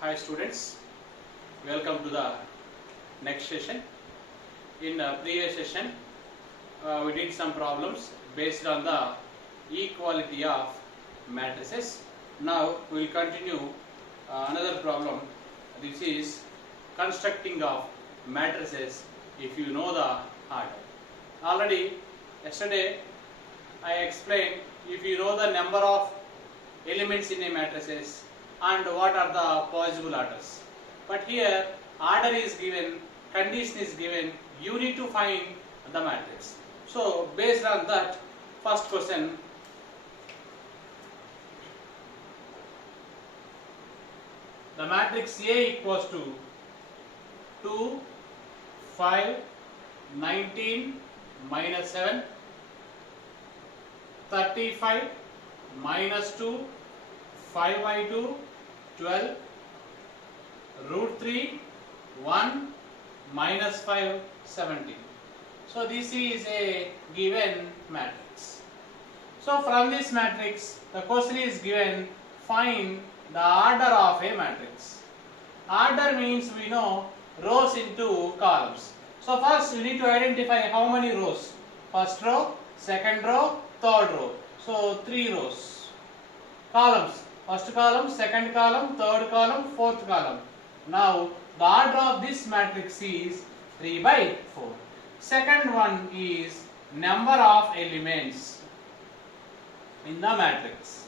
Hi students, welcome to the next session. In the previous session, we did some problems based on the equality of matrices. Now we will continue another problem. This is constructing of matrices if you know the order. Already yesterday I explained if you know the number of elements in a matrices and what are the possible orders. But here order is given, condition is given, you need to find the matrix. So based on that, first question, the matrix A equals to 2, 5, 19, minus 7, 35, minus 2, 5 by 2, 12, root 3, 1, minus 5, 17. So this is a given matrix. So from this matrix, the question is given, find the order of a matrix. Order means we know rows into columns. So first we need to identify how many rows. First row, second row, third row. So 3 rows. Columns. First column, second column, third column, fourth column. Now the order of this matrix is 3 by 4. Second one is number of elements in the matrix.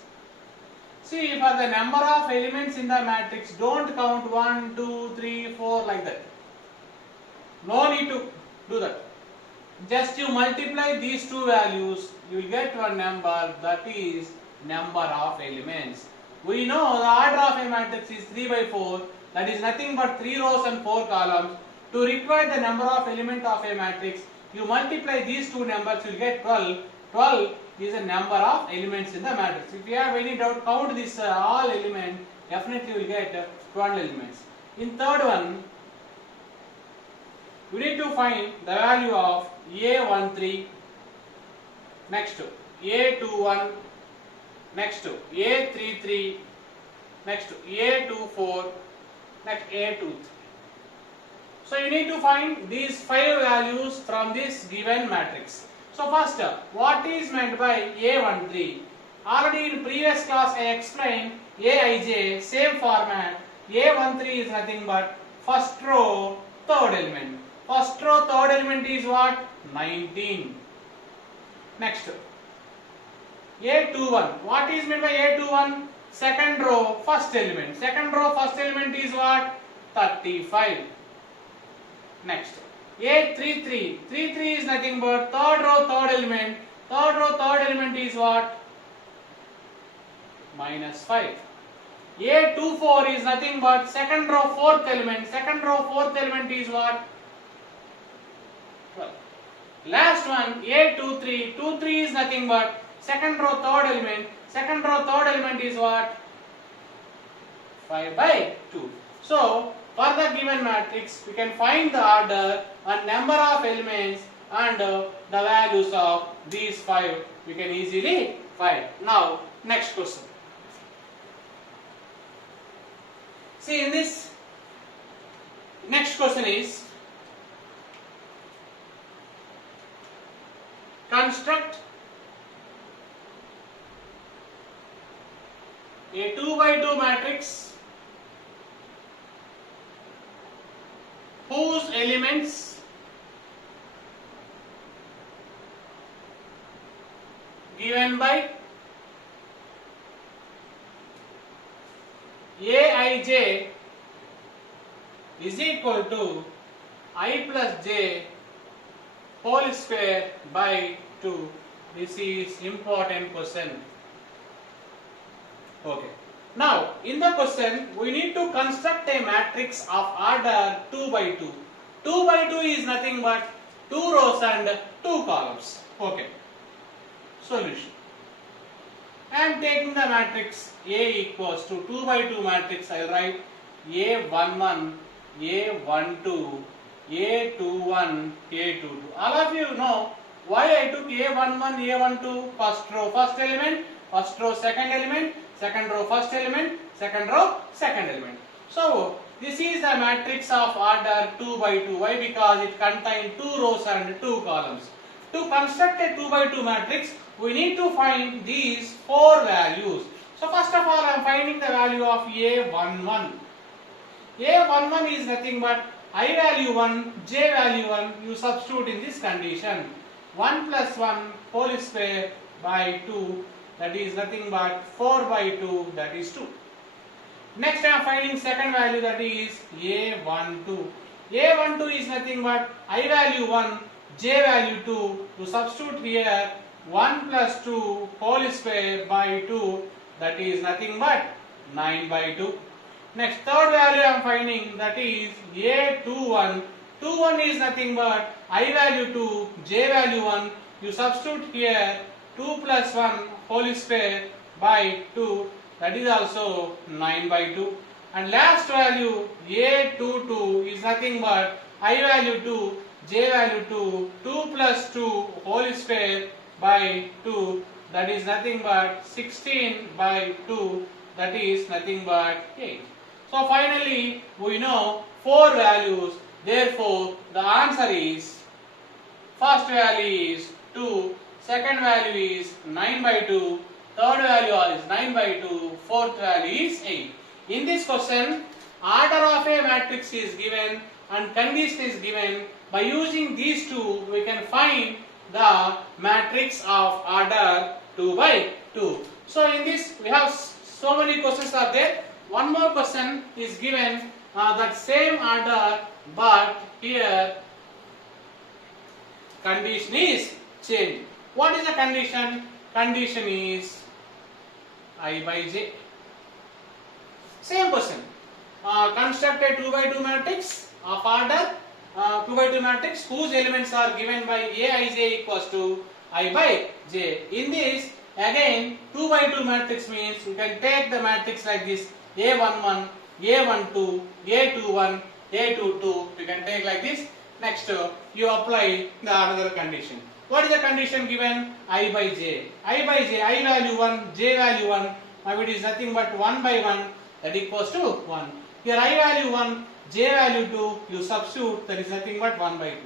See, for the number of elements in the matrix, don't count 1, 2, 3, 4 like that. No need to do that. Just you multiply these two values, you will get one number, that is number of elements. We know the order of a matrix is 3 by 4, that is nothing but 3 rows and 4 columns. To require the number of element of a matrix, you multiply these two numbers, you will get 12. 12 is a number of elements in the matrix. If you have any doubt, count this all element, definitely you will get 12 elements. In third one, we need to find the value of A13, next to A21, next to A33, next to A24, next A23. So you need to find these 5 values from this given matrix. So first, what is meant by A13? Already in previous class I explained Aij, same format. A13 is nothing but first row, third element. First row, third element is what? 19. Next, A21. What is meant by A21? Second row, first element. Second row, first element is what? 35. Next, A33. 33 is nothing but third row, third element. Third row, third element is what? Minus 5. A24 is nothing but second row, fourth element. Second row, fourth element is what? 12. Last one, A23. 23 is nothing but second row, third element. Second row, third element is what? 5 by 2. So, for the given matrix, we can find the order and number of elements and the values of these 5 we can easily find. Now, next question. See, in this next question is, construct a 2 by 2 matrix whose elements given by Aij is equal to I plus j whole square by 2. This is important question. Okay. Now, in the question, we need to construct a matrix of order 2 by 2. 2 by 2 is nothing but 2 rows and 2 columns. Okay. Solution. I am taking the matrix A equals to 2 by 2 matrix. I will write A11, A12, A21, A22. All of you know why I took A11, A12, first row, first element, first row, second element, second row, first element, second row, second element. So this is the matrix of order 2 by 2. Why? Because it contains 2 rows and 2 columns. To construct a 2 by 2 matrix, we need to find these 4 values. So first of all, I am finding the value of A11. A11 is nothing but I value 1, J value 1. You substitute in this condition. 1 plus 1 whole square by 2, that is nothing but 4 by 2, that is 2. Next I am finding second value, that is A12. A12 is nothing but I value 1, J value 2. To substitute here 1 plus 2 whole square by 2, that is nothing but 9 by 2. Next third value I am finding, that is A21. 21 is nothing but I value 2, J value 1. You substitute here 2 plus 1 whole square by 2, that is also 9 by 2. And last value A22 is nothing but I value 2, J value 2, 2 plus 2 whole square by 2, that is nothing but 16 by 2, that is nothing but 8. So finally we know 4 values, therefore the answer is first value is 2, second value is 9 by 2, third value is 9 by 2, fourth value is 8. In this question, order of a matrix is given and condition is given. By using these two, we can find the matrix of order 2 by 2. So in this, we have so many questions are there. One more question is given, that same order, but here condition is changed. What is the condition? Condition is I by J. Same question. Construct a 2 by 2 matrix of order 2 by 2 matrix whose elements are given by Aij equals to I by J. In this, again 2 by 2 matrix means you can take the matrix like this: A11, A12, A21, A22. You can take like this. Next, you apply the another condition. What is the condition given? I by J. I by J, I value 1, J value 1. Now it is nothing but 1 by 1, that equals to 1. Here I value 1, J value 2, you substitute, that is nothing but 1 by 2.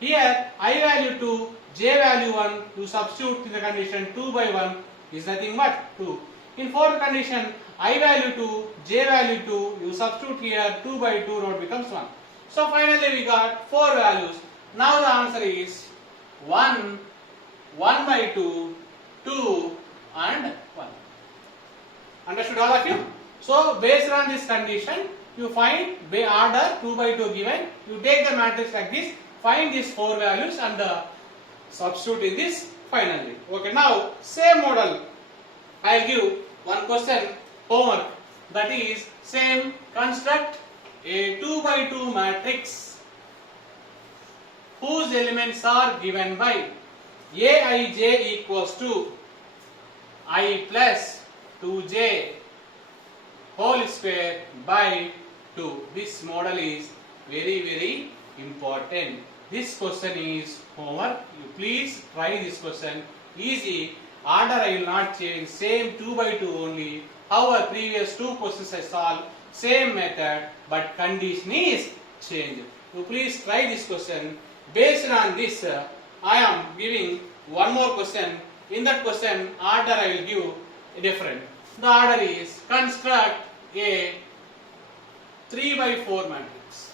Here I value 2, J value 1, you substitute in the condition 2 by 1 is nothing but 2. In fourth condition, I value 2, J value 2, you substitute here 2 by 2, root becomes 1. So finally we got 4 values. Now the answer is 1, 1 by 2, 2 and 1. Understood all of you? So based on this condition, you find by order 2 by 2 given, you take the matrix like this, find these 4 values and substitute in this finally. Okay, now same model, I will give one question homework, that is same, construct a 2 by 2 matrix whose elements are given by Aij equals to I plus 2j whole square by 2. This model is very important. This question is homework. You please try this question. Easy. Order I will not change. Same 2 by 2 only. However, previous 2 questions I solved. Same method, but condition is changed. You please try this question. Based on this, I am giving one more question. In that question, order I will give different. The order is construct a 3 by 4 matrix.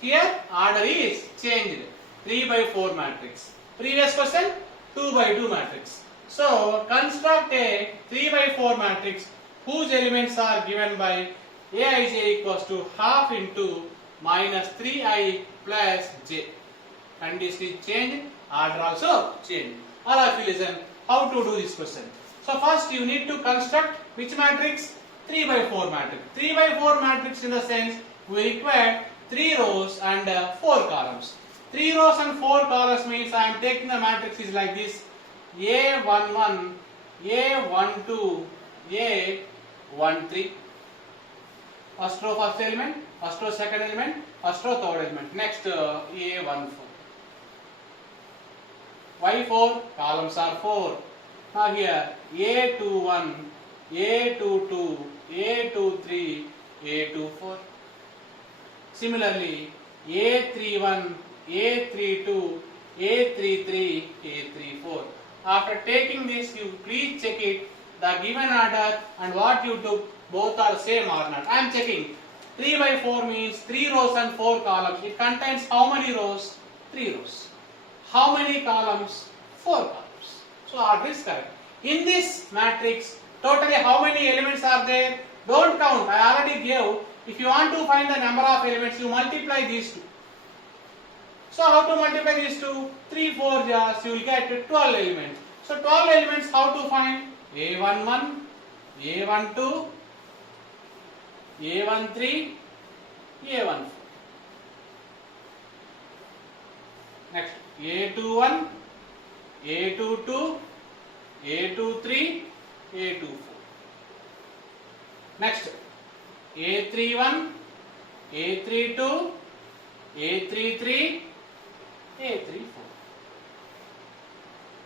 Here order is changed. 3 by 4 matrix. Previous question 2 by 2 matrix. So construct a 3 by 4 matrix whose elements are given by Aij equals to half into minus 3i plus j. Condition is changed, order also changed. All of you listen how to do this question. So first you need to construct which matrix? 3 by 4 matrix. 3 by 4 matrix in the sense we require 3 rows and 4 columns. 3 rows and 4 columns means I am taking the matrix is like this: A11, A12, A13. First row first element, first row second element, first row third element. Next A14. Why 4? Columns are 4. Now here A21, A22, A23, A13, A24. Similarly, A31, A32, A33, A34. After taking this, you please check it, the given order and what you took, both are same or not. I am checking. 3 by 4 means 3 rows and 4 columns. It contains how many rows? 3 rows. How many columns? 4 columns. So order is correct. In this matrix, totally how many elements are there? Don't count. I already gave. If you want to find the number of elements, you multiply these two. So how to multiply these two? 3, 4 jars, you will get 12 elements. So 12 elements, how to find? A11, A12, A13, A14. Next, A21, A22, A23, A24. Next, A31, A32, A33, A34.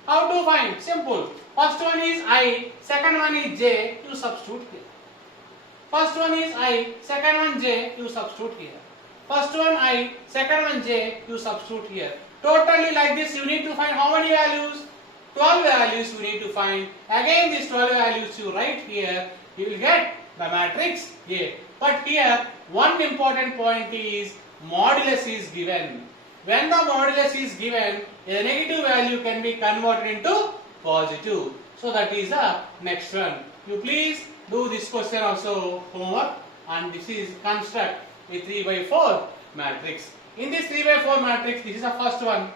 How to find? Simple. First one is I, second one is J, you substitute here. First one is I, second one J, you substitute here. First one I, second one J, you substitute here. Totally like this, you need to find how many values? 12 values you need to find. Again these 12 values you write here, you will get the matrix A. But here one important point is modulus is given. When the modulus is given, a negative value can be converted into positive. So that is the next one. You please do this question also homework, and this is construct a 3 by 4 matrix. In this 3 by 4 matrix, this is the first one.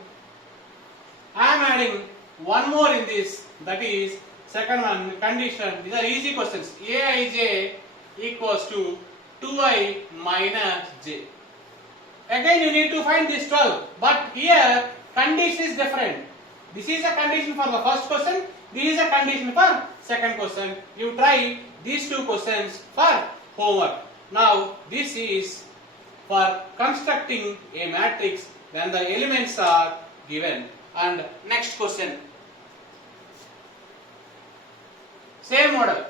I am adding one more in this, that is second one condition. These are easy questions. Aij equals to 2i minus j. Again you need to find this 12, but here condition is different. This is a condition for the first question, this is a condition for second question. You try these two questions for homework. Now this is for constructing a matrix when the elements are given. And next question, same model,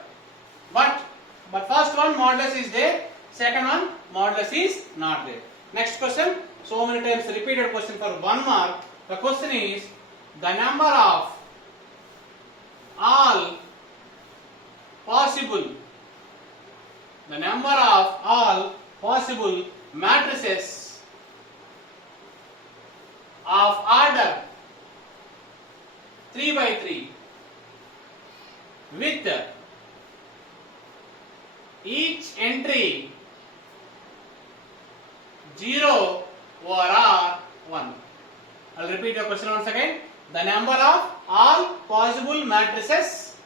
but first one modulus is there, second one modulus is not there. Next question, so many times repeated question for 1 mark. The question is the number of all possible matrices of order 3 by 3 with each entry 0 over R1. I will repeat your question once again. The number of all possible matrices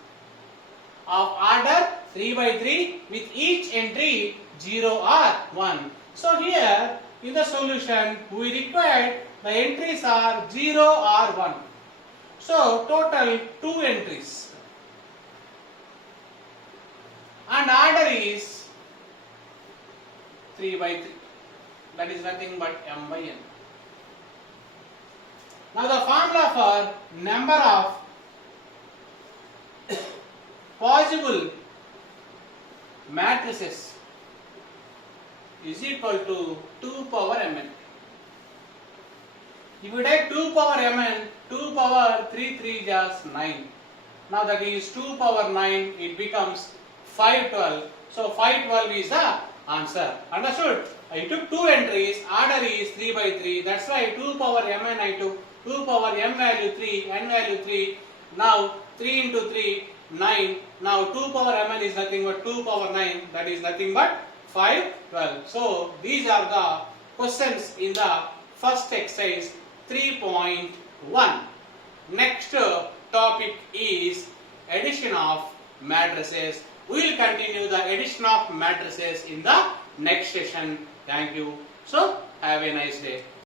of order 3 by 3 with each entry 0 or 1. So here in the solution we required the entries are 0 or 1. So total 2 entries. And order is 3 by 3. That is nothing but m by n. Now the formula for number of possible matrices is equal to 2 power mn. If you take 2 power mn, 2 power 3 3 just 9. Now that is 2 power 9, it becomes 512. So 512 is the answer. Understood? I took 2 entries, order is 3 by 3. That's why 2 power mn I took. 2 power m value 3, n value 3. Now 3 into 3, 9. Now 2 power mn is nothing but 2 power 9. That is nothing but 512. So these are the questions in the first exercise 3.1. Next topic is addition of matrices. We will continue the addition of matrices in the next session. Thank you. So have a nice day.